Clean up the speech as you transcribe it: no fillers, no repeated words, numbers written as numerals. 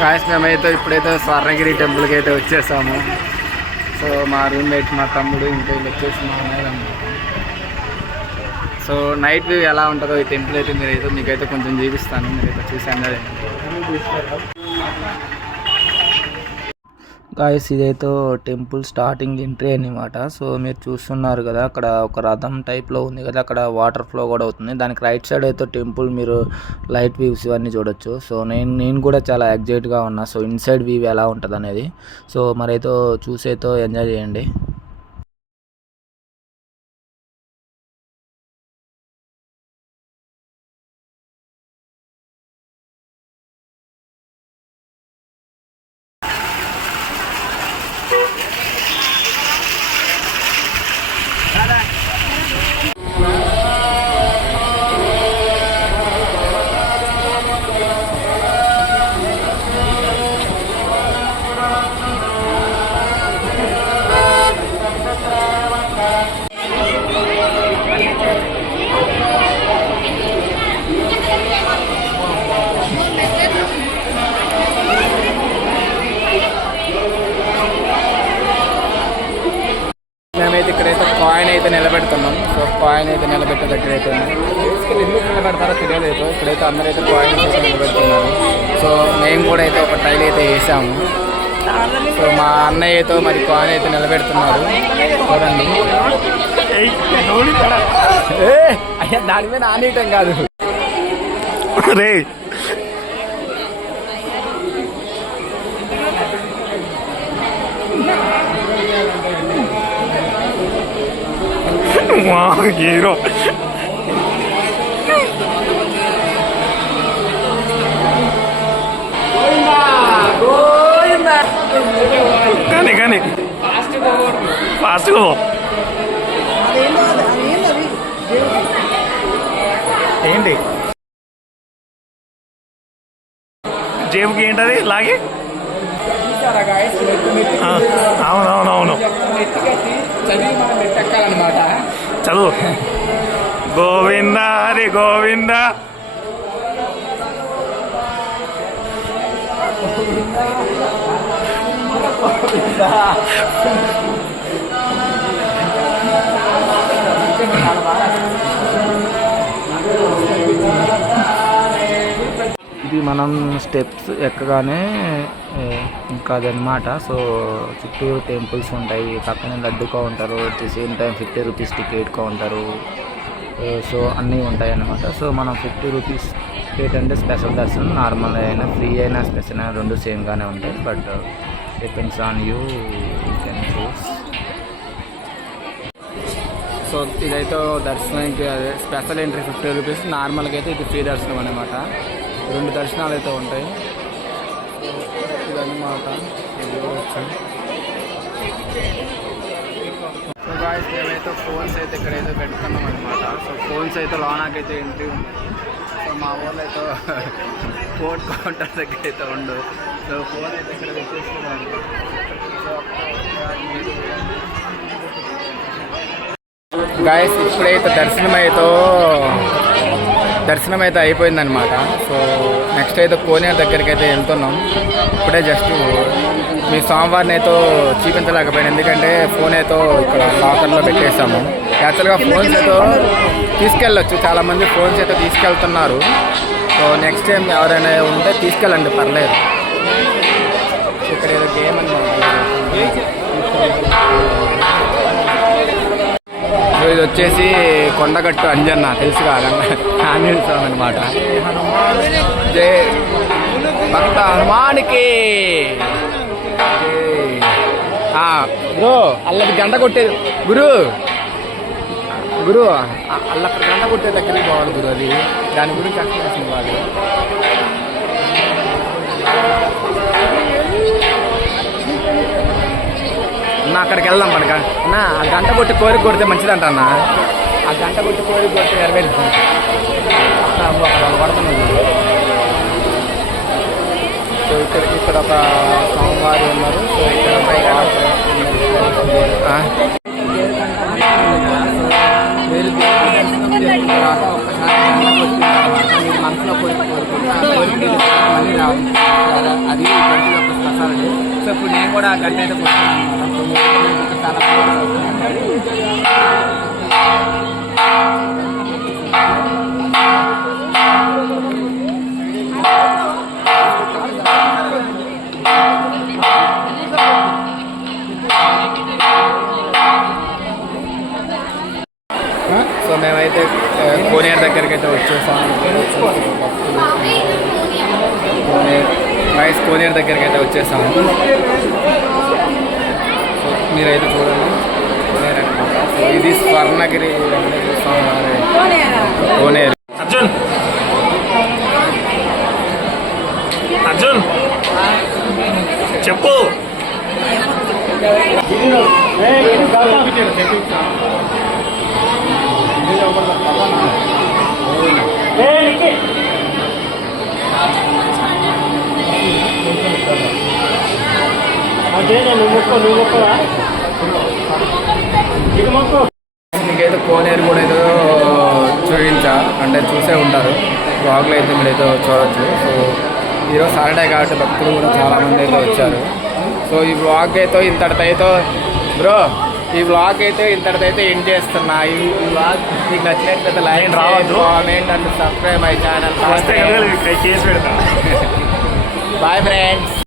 Guys మేమైతే ఇప్పుడైతే స్వర్ణగిరి టెంపుల్కి అయితే వచ్చేసాము. సో మా రూమ్మేట్ మా తమ్ముడు ఇంకా వీళ్ళు వచ్చేసి మా అన్నయ్య అన్నమాట. సో నైట్ వ్యూ ఎలా ఉంటుందో ఈ టెంపుల్ అయితే మీకైతే కొంచెం చూపిస్తాను. మీరైతే చూసాను కదా గాయస్, ఇదైతే టెంపుల్ స్టార్టింగ్ ఎంట్రీ అనమాట. సో మీరు చూస్తున్నారు కదా, అక్కడ ఒక రథం టైప్లో ఉంది కదా, అక్కడ వాటర్ ఫ్లో కూడా అవుతుంది. దానికి రైట్ సైడ్ అయితే టెంపుల్ మీరు లైట్ వ్యూస్ ఇవన్నీ చూడొచ్చు. సో నేను కూడా చాలా ఎగ్జైట్గా ఉన్నా. సో ఇన్సైడ్ వ్యూ ఎలా ఉంటుంది అనేది. సో మరైతే చూసైతే ఎంజాయ్ చేయండి. మేమైతే ఇక్కడైతే కాయిన్ అయితే నిలబెడుతున్నాం. సో కాయిన్ అయితే నిలబెట్టే దగ్గర అయితే బేసికల్ ఎందుకు నిలబెడతారో తెలియలేదు. ఇక్కడైతే అందరైతే కాయిన్స్ అయితే నిలబెడుతున్నారు. సో మేము కూడా అయితే ఒక టైల్ అయితే వేసాము. సో మా అన్నయ్య అయితే మరి కాయిన్ అయితే నిలబెడుతున్నారు. చూడండి, అయ్యా దాని మీద ఆనేయటం కాదు రే. హీరో కానీ కానీ ఫాస్ట్గా ఏంటి జేబుకి ఏంటది లాగి? అవునవునవును, చదువు గోవింద హరి గోవింద. ఇది మనం స్టెప్స్ ఎక్కగానే ఇంకా అదనమాట. సో చుట్టూరు టెంపుల్స్ ఉంటాయి. పక్కనే laddu counter, at the same time 50 rupees ticket counter. So అన్నీ ఉంటాయి అన్నమాట. సో మనం 50 రూపీస్ టికెట్ అంటే స్పెషల్ దర్శనం, నార్మల్ అయినా ఫ్రీ అయినా స్పెషల్ అయినా రెండు సేమ్గానే ఉంటాయి. But depends on you can choose. So ఇదైతే దర్శనానికి అదే స్పెషల్ ఎంట్రీ 50 రూపీస్, నార్మల్గా అయితే ఇది ఫ్రీ దర్శనం అనమాట. రెండు దర్శనాలు అయితే ఉంటాయి ఇదన్నమాట. సో గాయ్స్ మేమైతే ఫోన్స్ అయితే ఇక్కడైతే పెట్టుకున్నాం అనమాట. సో ఫోన్స్ అయితే లోనాకైతే ఎంట్రీ ఉంది. సో మా ఊళ్ళో అయితే ఫోన్ కౌంటర్ దగ్గర అయితే ఉండు. సో ఫోన్ అయితే ఇక్కడ పెట్టేసుకున్నాను. గాయస్ ఇప్పుడైతే దర్శనం అయితే అయిపోయిందనమాట. సో నెక్స్ట్ అయితే కోనేరు దగ్గరికి అయితే వెళ్తున్నాం. ఇప్పుడే జస్ట్ మీ స్వామివారిని అయితే చూపించలేకపోయాను, ఎందుకంటే ఫోన్ అయితే ఇక్కడ లాకర్లో పెట్టేసాము. యాక్చువల్గా ఫోన్స్ అయితే తీసుకెళ్ళొచ్చు, చాలామంది ఫోన్స్ అయితే తీసుకెళ్తున్నారు. సో నెక్స్ట్ టైం ఎవరైనా ఉంటే తీసుకెళ్ళండి, పర్లేదు. ఇక్కడ ఏదో గేమ్ అనమాట. ఇది వచ్చేసి కొండగట్టు అంజన్న, తెలుసు కాదు ఆంజనేయ స్వామి అనమాట. జై భక్త హనుమానికి. బ్రో అల్లకి గంట కొట్టేది గురు అల్లకి గంట కొట్టే దగ్గరికి పోవాలి గురు. అది దాని గురించి అర్థం వాళ్ళు. అన్న అక్కడికి వెళ్దాం పడక అన్న. ఆ గంట కొట్టి కోరిక కొడితే మంచిదంట అన్న. ఆ గంట కొట్టి కోరిక కొడితే నెరవేరుతుంది. పడుతున్నాం. సో ఇక్కడ ఒక స్వామివారు ఉన్నారు. సో ఇక్కడ మీరు తర్వాత ఒక్కసారి మీరు మనసులో కోరిక కోరుకుంటే మళ్ళీ రావాలి. అది 20 రూపీస్ స్పెషాలిటీ. సో ఇప్పుడు నేను కూడా గంట అయితే కొట్టుకున్నాను. చాలా సో మేమైతే కోనేరు దగ్గరికి అయితే వచ్చేసాము. కోనేరు దగ్గరికి అయితే వచ్చేసాము. సో మీరైతే చూడండి కోనేరు అనమాట. సో ఇది స్వర్ణగిరి వెంకటేశ్వర స్వామి వారి కోనేరు. అర్జున్ అర్జున్ చెప్పు. మీకైతే కోనేరు కూడా ఏదో చూపించా, అంటే చూసే ఉంటారు బ్లాగ్లో అయితే మీరైతే చూడవచ్చు. సో ఈరోజు సాటర్డే కాబట్టి భక్తులు కూడా చాలామంది అయితే వచ్చారు. సో ఈ బ్లాగ్ అయితే ఇంతటితో బ్రో ఈ బ్లాగ్ అయితే ఇంతటితో ఎండ్ చేస్తున్నా. ఈ బ్లాగ్ మీకు నచ్చినట్లయితే లైక్ రావద్దు, comment and subscribe my channel. Case పెడతా. Bye friends.